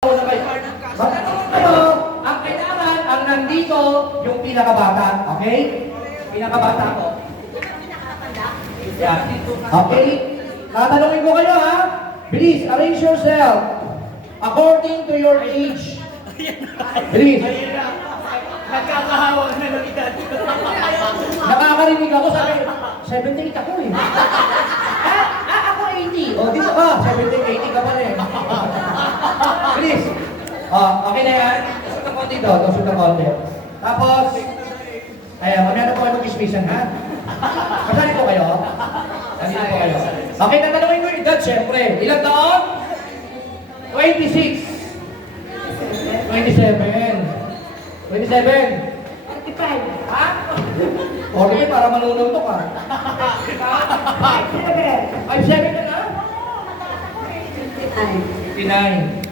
Magtanong kayo, ang kailangan, ang nandito, yung pinakabata. Okay? Pinakabata ko. Yan. Okay? Tatanungin ko kayo ha. Please, arrange yourself according to your age. Please. Nagkakahawag na ng edad. Nakakarinig ako, sabi, 78 ako eh. Ako 80. O, dito ka, 70, 80 ka pa rin. Please. Okay na yan. Tusok ng konti doon, tusok ng konti. Tapos, ayan, maganda po kayo mag-ismisan, ha? Kasali po kayo? Kasali po kayo. Okay, tatanungin ko yung edad, syempre. Ilang taon? 26. 27. 27. 45. Ha? Okay, para manunong to ka. 57 ka na? 59.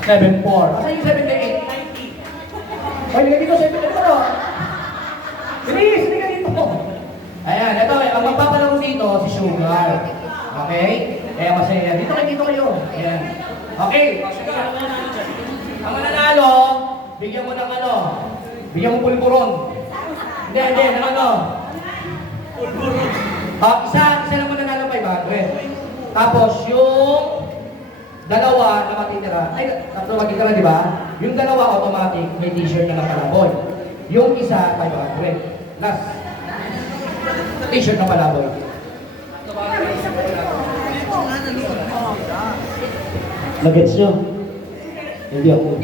74. Asan yung 78? 90. Ay, hindi ko 78 ko. Bilis, hindi ka dito. Ayan, ito, ang magpapalaro dito, si Sugar. Okay? Kaya masaya. Dito kayo. Ayan. Okay. Ang mananalo, bigyan mo ng ano? Bigyan mo pulburon. Hindi, ng ano? Pulburon. Isa lang mananalo 500. Tapos yung dalawa na matitira, tatlo matitira, di ba? Yung dalawa automatic, may t-shirt na nakalaboy. Yung isa, 500. Last, t-shirt na palaboy. Nag-gets nyo? Hindi ako.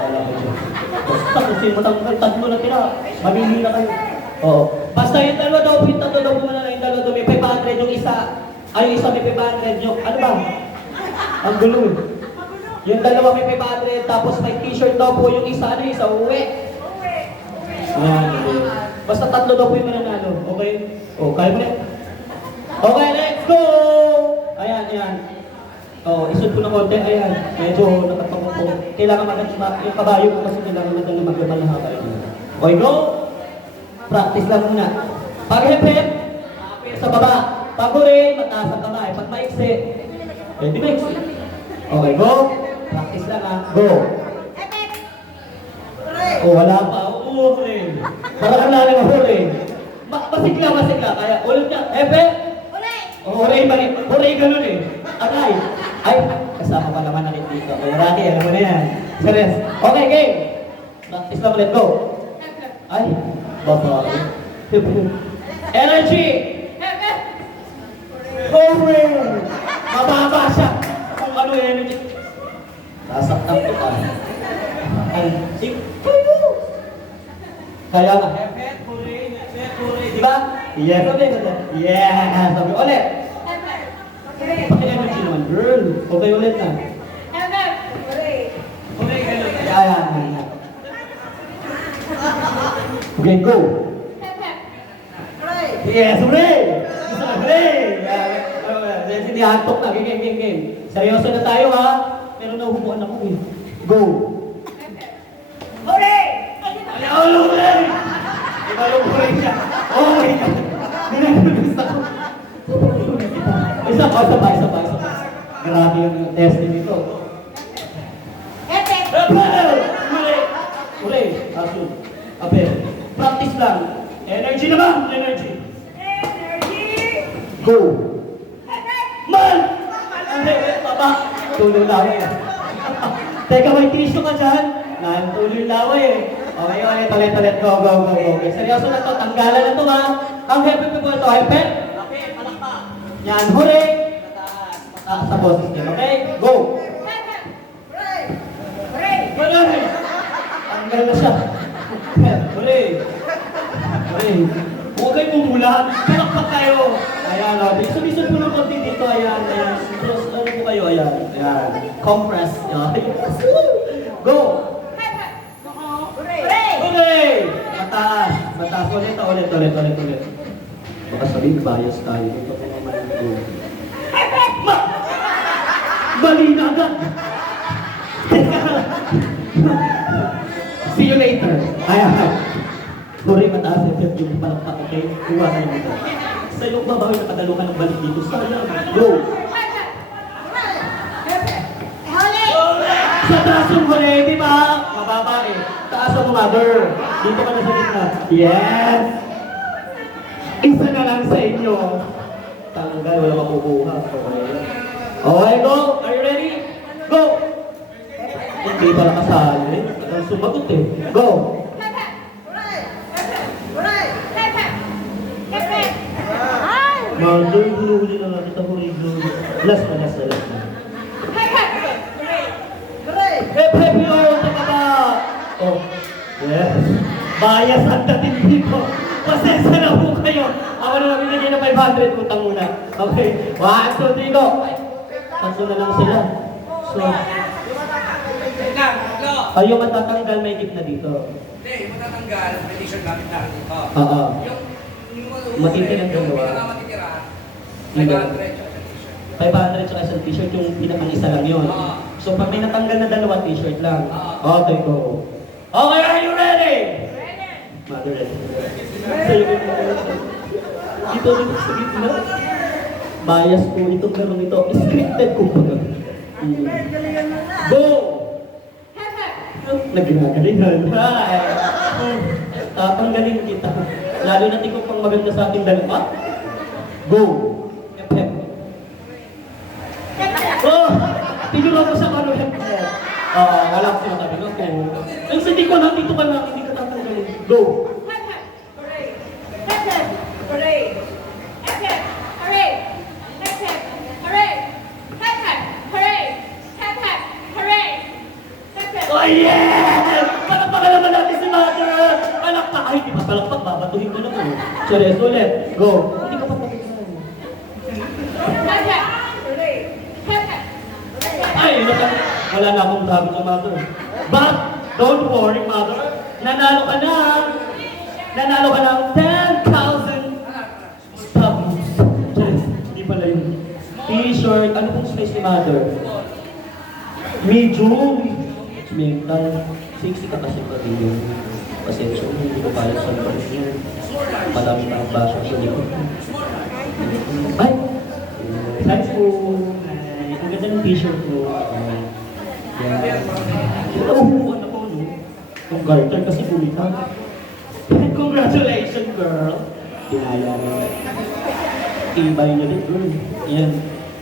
Wala ko siya. Basta kung sino tatlo na tira, mamili na kayo. Oo. Basta yung dalawa daw, yung tatlo daw muna na yung dalawa daw, may 500 yung isa. Ay, yung isa may 500 yung, ano ba? Ang gulo eh. Yung dalawa may 500, tapos may t-shirt daw po yung isa, ano yung isa, uwi. Ayan, okay. Basta tatlo daw po yung mananalo, okay? O, kaya mo na. Okay, let's go! Ayan. Isod ko ng konti, ayan. Medyo nakatapos po. Kailangan yung kabayo ko kasi kailangan natin na maglaman ng haba. Okay, go! Practice lang muna. Pag hip-hip, sa baba. Pag huri, mataas ang kamay. Pag maiksi, di maiksi. Okay, go! Practice lang ha. Go! Oh, wala pa. Huri. Parang ang lalim ang huri. Masigla. Kaya ulit niya. Hip-hip! Huri, huri ganun eh. Aray! Ay, kasama pa naman natin dito. Okay, Rocky, alam mo na yan. Serious. Okay, game. Practice lang ulit. Go. Ay, baba. Energy! Hurry! Mababa siya. Kung ano yung energy. Sasaktan ko pa. Ay, kaya nga. Diba? Yes, sabi. Yeah, sabi ulit. Paki-energy naman, girl. Okay ulit na. Ayan. Okay, go. Yes, hooray! Hooray! Hindi hantok na. Game. Seryoso na tayo ha. Pero nahubuan ako eh. Go! Hooray! Hooray! Hooray siya. Okay. Gusto ko. Isa pa. Grabe yung testing nito. Hooray! Asun. Apel. Practice lang. Energy naman! Energy! Go! Man! Hindi, baba! Tuloy laway eh. Teka, may tissue ka dyan? Tuloy laway eh. Okay, ulit. Go. Okay, seryoso na to. Tanggalan na to ha. Ang happy people to. Happy? Palakpa. Yan, hooray! Mataas sa boses niya. Okay? Go! Hooray! Tanggal na siya. Hooray! Huwag kayo mumulan. Palakpak kayo. Ayan, o. Isod-isod po ng konti dito. Ayan. Cross, ano po kayo? Ayan. Compress. Go! Hooray! Mataas. Ulit. Baka sabihin, bias tayo. Ito po naman yung go. Mali na agad! See you later. Ayan. Hooray, mataas yung palakpak. Okay? Kuha ka naman ito. Sa iyong babawi na kadalo ka ng balik dito. Sayang. Go! Sa taas yung huli, di ba? Mababa eh. Taas mo, mother. Dito ka na sa gitna. Yes! Isa na lang sa inyo. Tanggal, wala makukuha. Okay, go! Are you ready? Go! Hindi pala kasali. Ang sumagot eh. Go! Mother, huli na lang kita, huli. Last na. Hep, hep, yun! Tama ba? Oh, yes. Bias ang dating dito. Pasensya na po kayo. Ako na lang binigay na 500 utang muna. Okay. 1, 2, 3, go. Tatlo na lang sila. So, kayo matatanggal may gift na dito. Hindi, yung matatanggal, may t-shirt gamit natin dito. Oo. Yung Matitirang yung dalawa. pinakamatitira, Hindi. 500 tsaka 500 sa t-shirt. tsaka isang t-shirt, yung pinakang isa lang yun. So, pag may natanggal na dalawa t-shirt lang. Okay, go. Okay, are you ready? Mother, ready. Sa'yo ko dito sa gitna. Bias ko itong larong ito. Scripted ko pa. Go! Nagagalingan. Hi! Tatanggalin kita. Lalo natin kung pang maganda sa ating dalawa. Go! Hep-hep. Oh! Tinuro ko sa ano hep-hep. Wala ko sinasabi ko. Ang hindi ko lang, dito ka lang, hindi ka tatanggalin. Go! Oh yes! Palakpakan naman natin si Mother! Palakpak! Ay, di ba palakpak? Babatuhin ko naman. Seryoso ulit. Go! Hindi ka pa patignan. Ay, wala na akong sabi sa Mother. But, don't worry, Mother. Nanalo ka na! Nanalo ka ng 10,000 stubs. Yes, hindi pala yun. T-shirt. Ano pong space ni Mother? Medium. Mental. 60 ka kasi pa rin yun. Pasensya mo, hindi ko kaya sa labas yun. Madami na ang basyo sa likod. Ay! Thanks po. Ay, ang ganda ng t-shirt mo. Yan. Nauhuan ako, no? Yung garter kasi bulitan. Congratulations, girl! Dinaya mo. Tibay niyo din, girl. Yan.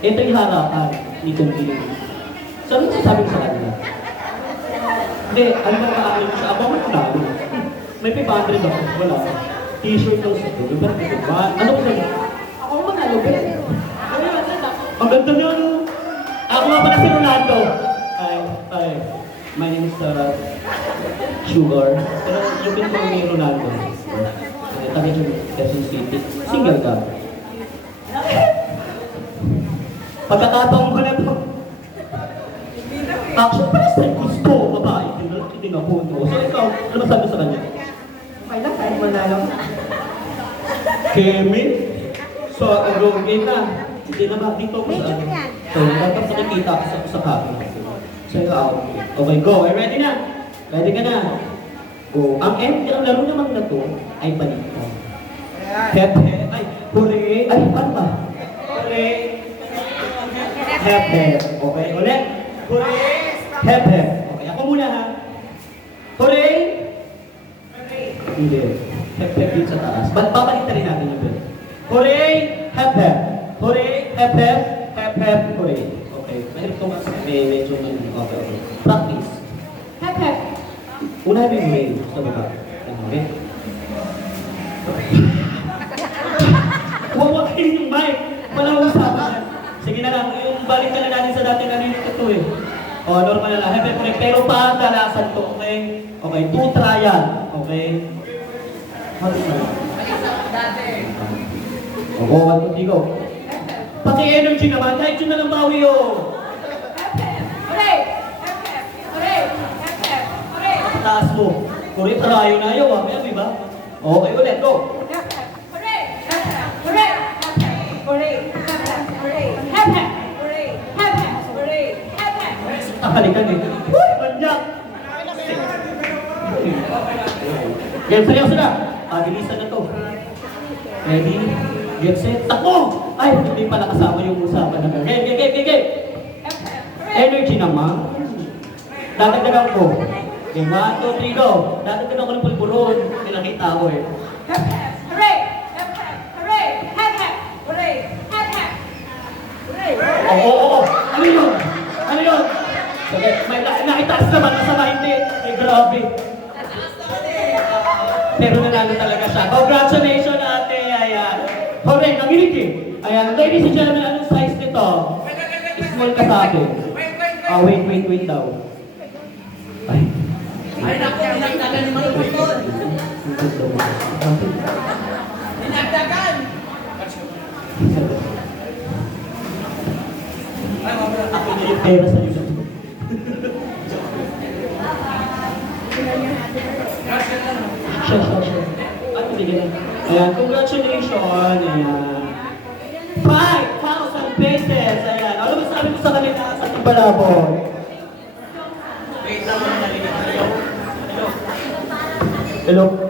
Ito yung harapan ni Convino. So, ano sasabi ko sa kanila? Hindi, ano ba maaari ko sa abang magkano? May 500 ako, wala. T-shirt daw sa ito. Ano ko sa'yo? Ako manalo, pero. Ang ganda niyo, ano? Ako nga pala si Ronaldo. Ay, my name is Sugar. Pero yung pinto ni Ronaldo. Ay, tabi yung Quezon City. Single ka. Pagkakataon ko na ito. Actually, parang sa gusto, babae. Hindi nga po, no? So, ikaw, ano masabi sa kanya? Okay lang, kahit manalo. Kevin? So, ang game na. Hindi na ba? Dito ko sa ano. So, dapat nakikita ko sa copy. So, okay, go. Ay, ready na? Ready ka na? Go. Ang laro naman na to ay panito. Hep, hep. Ay, hooray. Ay, paano ba? Hooray. Hep, hep. Okay, ulit. Hooray. Hep, hep. Okay, ako muna ha. Hooray. Hindi. Hep, hep dito sa taas. Babalik na rin natin yung bell. Hooray. Hep, hep. Hooray. Hep, hep. Hep, hep. Hooray. Okay. Mahirap ito kasi medyo okay. Practice. Hep, hep. Una yung hooray. Sa baba. Okay. Huwag kayo yung mic. Walang usapan. Sige na lang. Yung balik ka na natin sa dating narinig ito eh. O, normal na lang. Hep, hep, hooray. Pero pagdalasan to. Okay? Okay. 2 trial. Okay? Halos na lang. Oo, 1, 2, 3, go. Pati energy naman, kahit yun na lang bawi oh. Taas mo. Kuri, parayo na ayaw ah. Kaya, diba? Okay, ulit, go. Takalikan eh. Uy, manyak! Game, seryoso na. Bilisan na to. Ready? Get set. Takbo! Ay, hindi pala kasama yung usapan na game. Game! Energy naman. Dadagdagan ko. Okay, 1, 2, 3, go. Dadagdagan ko ng pulburon. Pinakita ko eh. Hep hep, hooray! Hep hep, hooray! Hep hep, hooray! Hep hep, hooray! Oo. Ano yun? Ano yun? Okay, may nakitaas naman, masama hindi. Eh, grabe. Pero nanalo talaga siya. Congratulations, ate. Ayan. Hooray, nanginig eh. Ayan, ladies and gentlemen, anong size nito? Small ka sa akin. Ah, wait daw. Ay. Ay, naku, dinagdagan ni Mang Putol. Dinagdagan! Ay, mabra. Ako na yung pera sa iyo. Siya. Ano hindi ganun? Ayan, congratulations. Ayan. 5,000 pesos. Ayan. Ano ba sabi ko sa kanila sa Timbalabon? Wait, naman nalilig tayo. Hello?